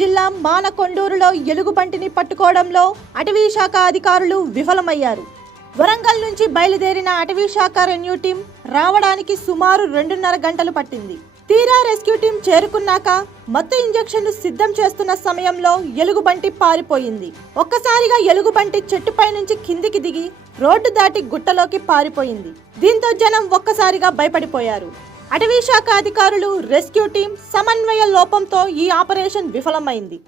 జిల్లా మానకొండూరులో ఎలుగుబంటిని పట్టుకోవడంలో అటవీ శాఖ అధికారులు విఫలమయ్యారు. వరంగల్ నుంచి బయలుదేరిన అటవీ శాఖ రెన్యూ టీం రావడానికి సుమారు 2.5 గంటలు పట్టింది. తీరా రెస్క్యూ టీం చేరుకున్నాక మత్తు ఇంజెక్షన్లు సిద్ధం చేస్తున్న సమయంలో ఎలుగుబంటి పారిపోయింది. ఒక్కసారిగా ఎలుగుబంటి చెట్టుపై నుంచి కిందికి దిగి రోడ్డు దాటి గుట్టలోకి పారిపోయింది. దీంతో జనం ఒక్కసారిగా భయపడిపోయారు. అటవీ శాఖ అధికారులు, రెస్క్యూ టీం సమన్వయ లోపంతో ఈ ఆపరేషన్ విఫలమైంది.